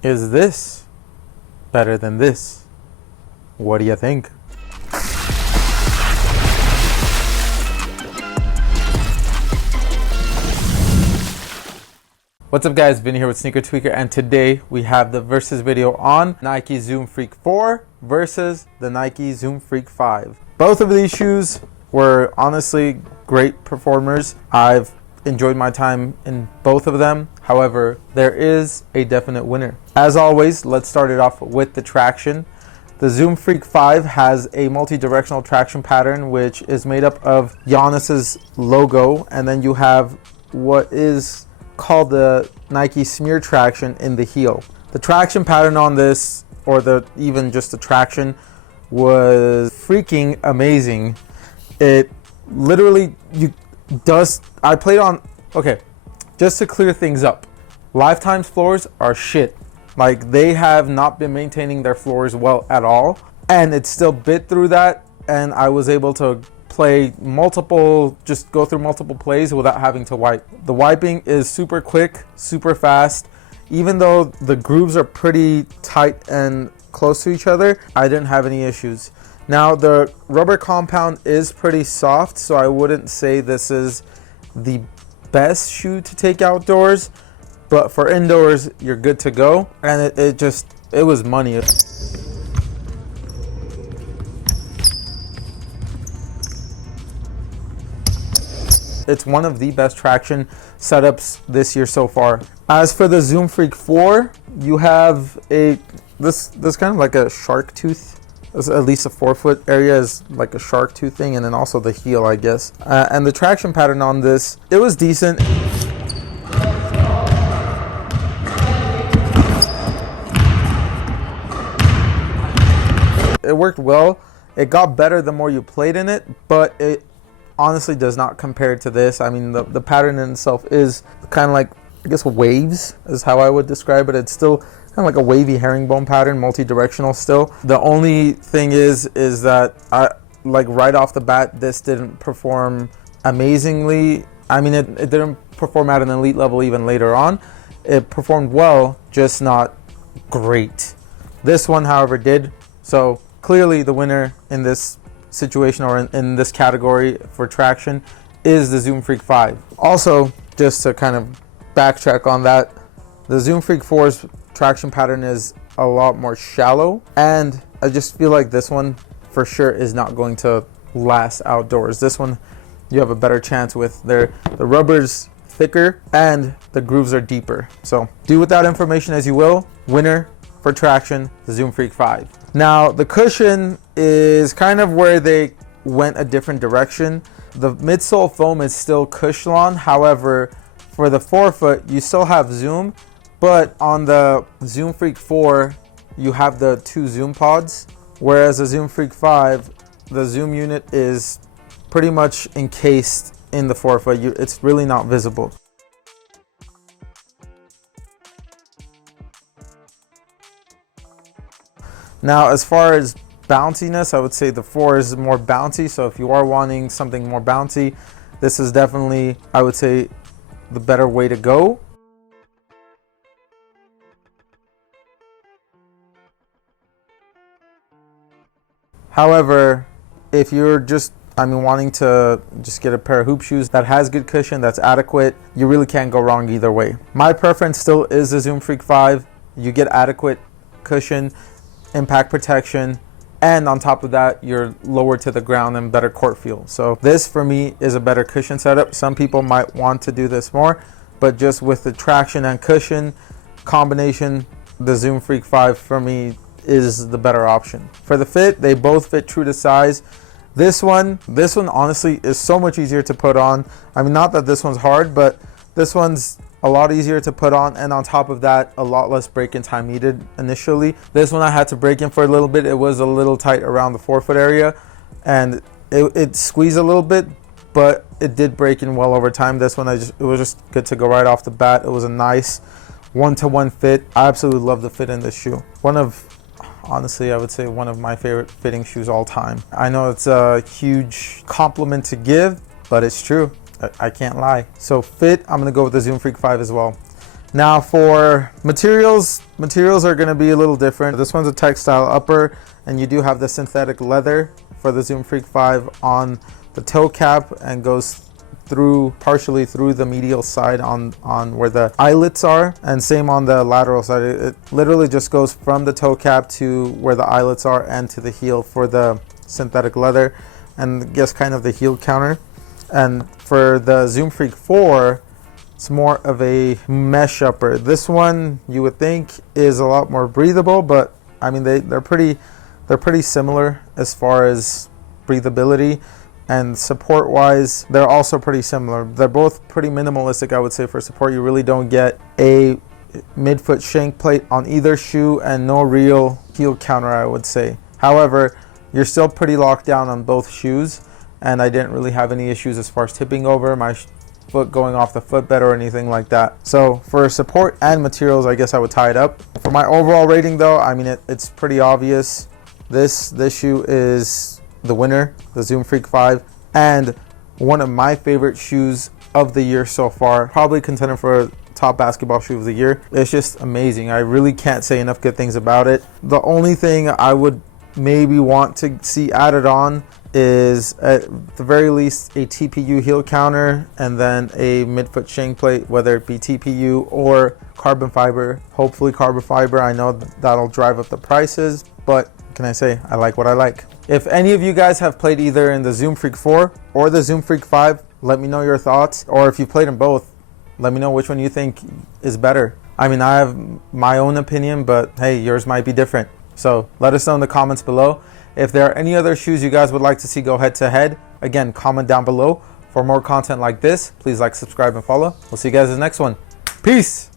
Is this better than this? What do you think? What's up guys, Vinny here with Sneaker Tweaker, and today we have the versus video on Nike Zoom Freak 4 versus the Nike Zoom Freak 5. Both of these shoes were honestly great performers. I've enjoyed my time in both of them. However, there is a definite winner. As always, let's start it off with the traction. The Zoom Freak 5 has a multi-directional traction pattern which is made up of Giannis's logo, and then you have what is called the Nike smear traction in the heel. The traction pattern on this, or even just the traction, was freaking amazing. It literally I played on, okay, just to clear things up, Lifetime's floors are shit. Like, they have not been maintaining their floors well at all, and it still bit through that, and I was able to go through multiple plays without having to wipe. The wiping is super quick, super fast. Even though the grooves are pretty tight and close to each other, I didn't have any issues. Now, the rubber compound is pretty soft, so I wouldn't say this is the best shoe to take outdoors, but for indoors, you're good to go. And it was money. It's one of the best traction setups this year so far. As for the Zoom Freak 4, you have this kind of like a shark tooth. At least the forefoot area is like a shark tooth thing, and then also the heel, I guess. And the traction pattern on this, it was decent. It worked well. It got better the more you played in it, but it honestly does not compare to this. I mean, the pattern in itself is kind of like, I guess, waves is how I would describe it. It's still kind of like a wavy herringbone pattern, multi-directional still. The only thing is that right off the bat, this didn't perform amazingly. I mean, it didn't perform at an elite level even later on. It performed well, just not great. This one, however, did. So clearly the winner in this situation, or in this category for traction, is the Zoom Freak 5. Also, just to kind of backtrack on that, the Zoom Freak 4's traction pattern is a lot more shallow, and I just feel like this one for sure is not going to last outdoors. This one you have a better chance with. The rubber's thicker and the grooves are deeper. So do with that information as you will. Winner for traction, the Zoom Freak 5. Now, the cushion is kind of where they went a different direction. The midsole foam is still Cushlon. However, for the forefoot, you still have Zoom, but on the Zoom Freak 4, you have the two Zoom pods, whereas the Zoom Freak 5, the Zoom unit is pretty much encased in the forefoot. It's really not visible. Now, as far as bounciness, I would say the 4 is more bouncy. So if you are wanting something more bouncy, this is definitely, I would say, the better way to go. However, if you're wanting to just get a pair of hoop shoes that has good cushion, that's adequate, you really can't go wrong either way. My preference still is the Zoom Freak 5. You get adequate cushion, impact protection, and on top of that, you're lower to the ground and better court feel. So this for me is a better cushion setup. Some people might want to do this more, but just with the traction and cushion combination, the Zoom Freak 5 for me is the better option. For the fit, they both fit true to size. This one honestly is so much easier to put on. I mean, not that this one's hard, but this one's a lot easier to put on, and on top of that, a lot less break-in time needed initially. This one I had to break in for a little bit. It was a little tight around the forefoot area, and it squeezed a little bit, but it did break in well over time. This one, it was just good to go right off the bat. It was a nice one-to-one fit. I absolutely love the fit in this shoe. Honestly, I would say one of my favorite fitting shoes all time. I know it's a huge compliment to give, but it's true. I can't lie. So fit, I'm gonna go with the Zoom Freak 5 as well. Now for materials are going to be a little different. This one's a textile upper, and you do have the synthetic leather for the Zoom Freak 5 on the toe cap and goes through partially through the medial side on where the eyelets are, and same on the lateral side. It literally just goes from the toe cap to where the eyelets are and to the heel for the synthetic leather, and I guess kind of the heel counter. And for the Zoom Freak 4, it's more of a mesh upper. This one you would think is a lot more breathable, but I mean they're pretty similar as far as breathability. And support wise, they're also pretty similar. They're both pretty minimalistic, I would say, for support. You really don't get a midfoot shank plate on either shoe and no real heel counter, I would say. However, you're still pretty locked down on both shoes, and I didn't really have any issues as far as tipping over, my foot going off the footbed or anything like that. So for support and materials, I guess I would tie it up. For my overall rating though, I mean it's pretty obvious. This shoe is the winner, the Zoom Freak 5, and one of my favorite shoes of the year so far, probably contender for top basketball shoe of the year. It's just amazing. I really can't say enough good things about it. The only thing I would maybe want to see added on is at the very least a TPU heel counter and then a midfoot shank plate, whether it be TPU or carbon fiber. Hopefully carbon fiber. I know that'll drive up the prices, but can I say I like what I like. If any of you guys have played either in the Zoom Freak 4 or the Zoom Freak 5, let me know your thoughts. Or if you played them both, let me know which one you think is better. I mean, I have my own opinion, but hey, yours might be different. So let us know in the comments below. If there are any other shoes you guys would like to see go head to head, again, comment down below. For more content like this, please like, subscribe, and follow. We'll see you guys in the next one. Peace!